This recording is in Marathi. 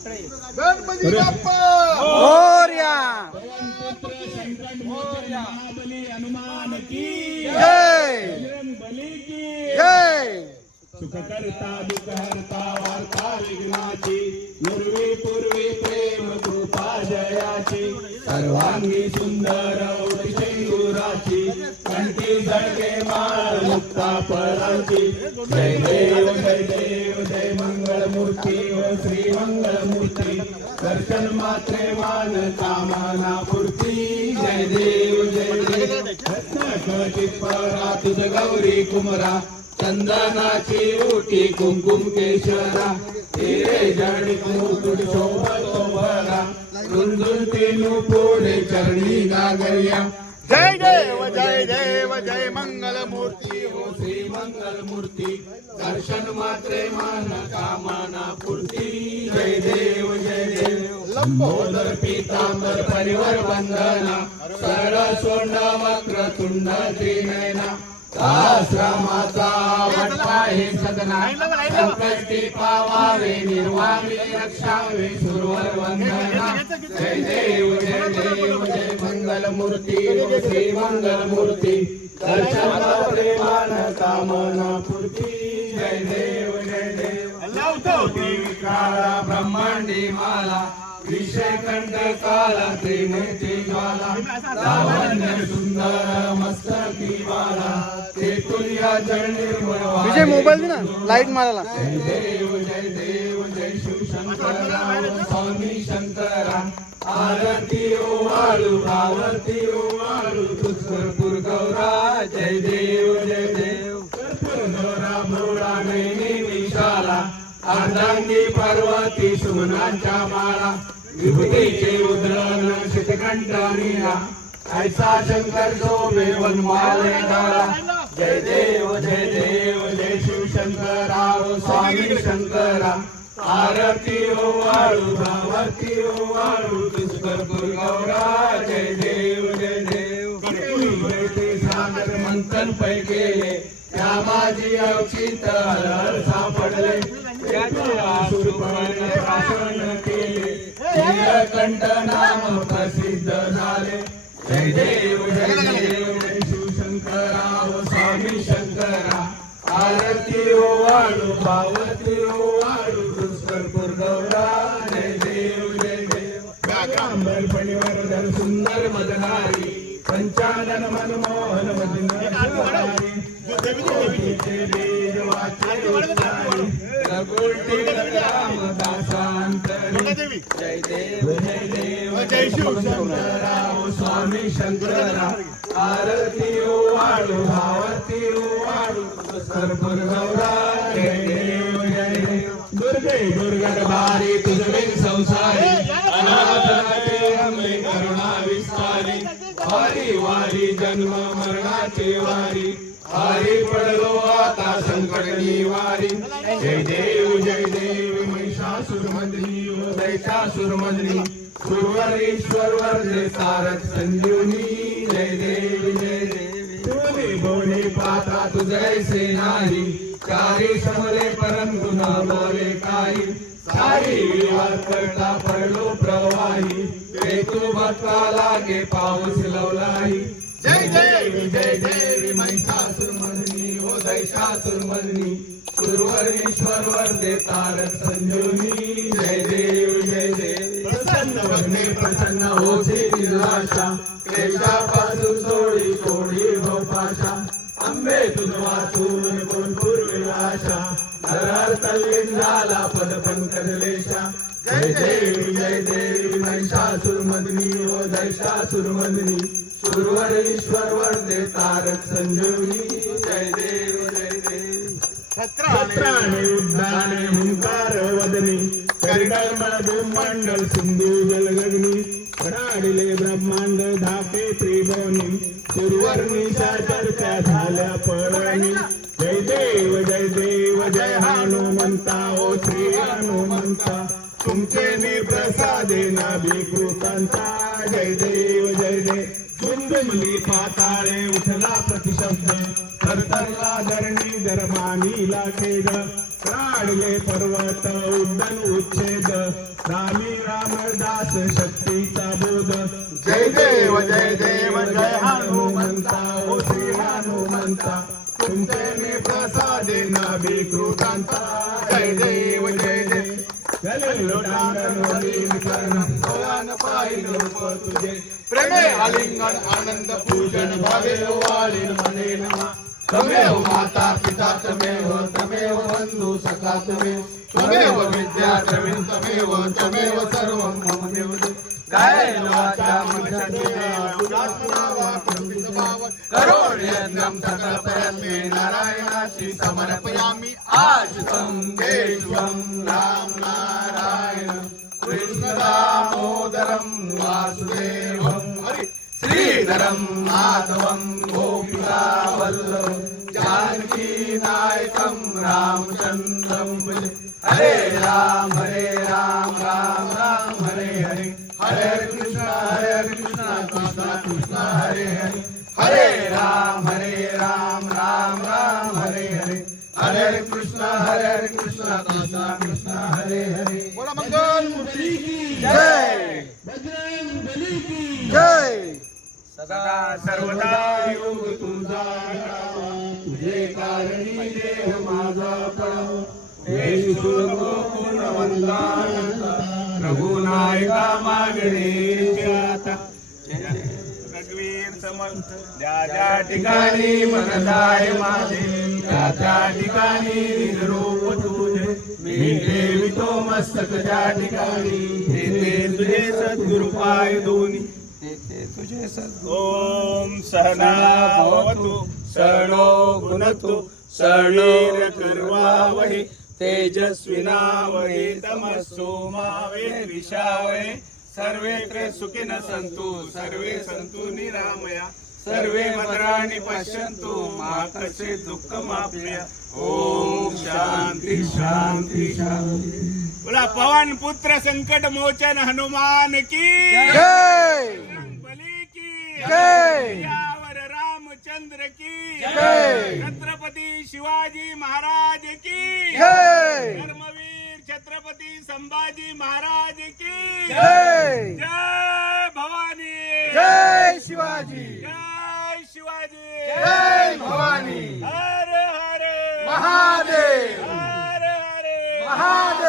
गणपती बाप्पा मोरया महाबली हनुमान की जय बली की जय सुखकर्ता दुःखहर्ता वार्ता विघ्नाची पूर्वी पूर्वी प्रेम कृपा जयाची सर्वांगी सुंदर सिंदुराची कंठी झळके माळ मुक्ता फळांची जय देव जय देव जय मंगल मूर्ती व श्री मंगल मूर्ती दर्शन मात्रे मान कामना पूर्ती जय देव जय देव रत्नाकचित्परा तुझ गौरी कुमरा चंदनाची ओटी कुंकुम केशरा हिरे जडित मुकुट शोभतो भरा रुंदुलते नुपुरे चरणी गागर्या जय देव जय मंगल मूर्ती हो श्री मंगल मूर्ती दर्शन मात्रे मान कामना पूर्ती जय देव जय देव लंबोदर पीतांबर परिवर बंधना सरळ सोंड वक्र तुंड त्रिनयना आश्रमाचा वाटपा हे सदना संकष्टी पावावे निर्वावे रक्षावे सुरवर वंदना जय देव जय मंगल मूर्ती श्री मंगल मूर्ती दर्शन प्रेमान कामना पूर्ती जय देव देवी काळा ब्रह्मांडी माला विषय कंठ काला त्रिनेत्री ज्वाला लावण्य सुंदर मस्तकी वाला ते तुल्या निर्मळ विजय मोबाईल दे ना लाईट मारायला जय देव जय शिव शंकरा स्वामी शंकरा आरती ओवाळू आरती ओवाळू तुझपूर गौरा जय देव कर्पूर गौरा भोळा नैनी विशाला अर्धांगी पार्वती सुमनांच्या माळा विभूतीचे उद्रण शितकंठ नीला ऐसा शंकर शोभे वनमाले गाला जय देव जय शिव शंकरा स्वामी शंकरा आरती ओवाळू आरती ओवाळू तुझपूर गौरा जय देव सागर मंथन पै केले त्या माझी अवचित हर सापडले भाषण केले कंठ नाम प्रसिद्ध झाले जय देव जय शिवशंकरा स्वामी शंकरा आरती ओवाळू भावती ओवाळू कर्पूर गौरा जय देव कांबर फणीवर सुंदर मदनारी पंचानन मनमोहन मदनारी बीज वाचे रामदासांतरी जय देव जय शिवशंकरा स्वामी शंकरा आरती ओवाळू भावती ओवाळू कर्पूर गौरा जय देव दुर्गे दुर्गटभारी तुझे संसारी अनाथनाथे अंबे करुणा विस्तारी वारी वारी जन्म मरणाची वारी हरी पडलो आता संकट निवारी जय देव महिषासुरमर्दिनी दैत्यासुरमर्दिनी सुरवरेश्वर वरदे तारक संजीवनी जय देव तुझे बोले पाता तुझे सेनारी चारी समले परंतु न बोले काही सारी विवाद करता पडलो प्रवाही तू भक्ता लागे पाऊस लवलाही जय देवी महिषासुरमर्दिनी हो दैत्यासुरमर्दिनी सुरवरेश्वर वरदे तारक संजीवनी जय देव प्रसन्न बघणे प्रसन्न होते विलासा क्लेशापासून सोडी भोपाशा अंबे तुझ वाचून कोण पूर्विलाशा धरार तल्लीन झाला पद पंकजलेशा जय देवी महिषासुरमर्दिनी हो दैत्यासुरमर्दिनी सुरवरेश्वर वरदे तारक संजीवनी जय देव छत्राने उद्दाने हुंकार वदनी करिडल भूमंडल सिंधू जलगगनी कडाडिले ब्रह्मांड धापे त्रिभुवनी सुरवर्णीच्या चर्चा झाल्या पळणी जय देव जय हनुमंता ओ श्री हनुमंता तुमचे प्रसादे नाभिकृतांचा जय देव झुंझुमली पाताळे उठला प्रतिशब्द थरथरला धरणी धर्मानीला खेळ काढले पर्वत उड्डण उच्छेद रामी रामदास शक्तीचा बोध जय देव जय देव जय हनुमंता ओ श्री हनुमंता तुमचे मी प्रसादे नाभिकृतांता जय देव जय देव तुझे प्रेमे आलिंगन आनंद पूजन भावे वाळीन मने नमा तमेव माता पिता तमेव बंधु सखा तमेव विद्या द्रविण तमेव सर्वं मम देव गायेन वाचा करोड्यज्ञं सकलप्रयत्ने नारायणाशी समर्पयामि आशितं केशवं राम नारायण कृष्ण दामोदरं वासुदेवं हरि श्रीधरं माधवं गोपिका वल्लभं जानकी नायकं रामचन्द्रं भजे हरे राम राम राम हरे हरे हरे कृष्ण कृष्ण कृष्ण हरे हरे हरे राम राम राम हरे हरे हरे कृष्ण कृष्ण कृष्ण हरे हरे बोला मंगल मूर्ती की जय बजरंग बली की जय सदा सर्वदा योग तुझा तुझे कारणी देह माझा पण रघुनायका मागणे आता रघुवीर समर्थ ज्या ठिकाणी मनदाय माझे त्या ठिकाणी रूप तुझे मी ठेवितो मस्तक ज्या ठिकाणी ते तुझे सद्गुरु पाय दोन्ही तुझे ओम सहना भवतु सहनो भुनक्तु सहवीर कर्वावहि तेजस्विनावहि तमस्सु मा विद्विषावहि सर्वे सुखिनः सन्तु सर्वे सन्तु निरामया सर्वे भद्राणि पश्यन्तु मा कश्चित् दुःखमाप्नुयात् ओम शांति शांति शांति बोला पवन पुत्र संकट मोचन हनुमान की जय बली की जय सियावर रामचंद्र की जय छत्रपति शिवाजी महाराज की जय धर्मवीर छत्रपति संभाजी महाराज की जय जय भवानी जय शिवाजी जय शिवाजी जय भवानी हर हर महादेव हर हर महादेव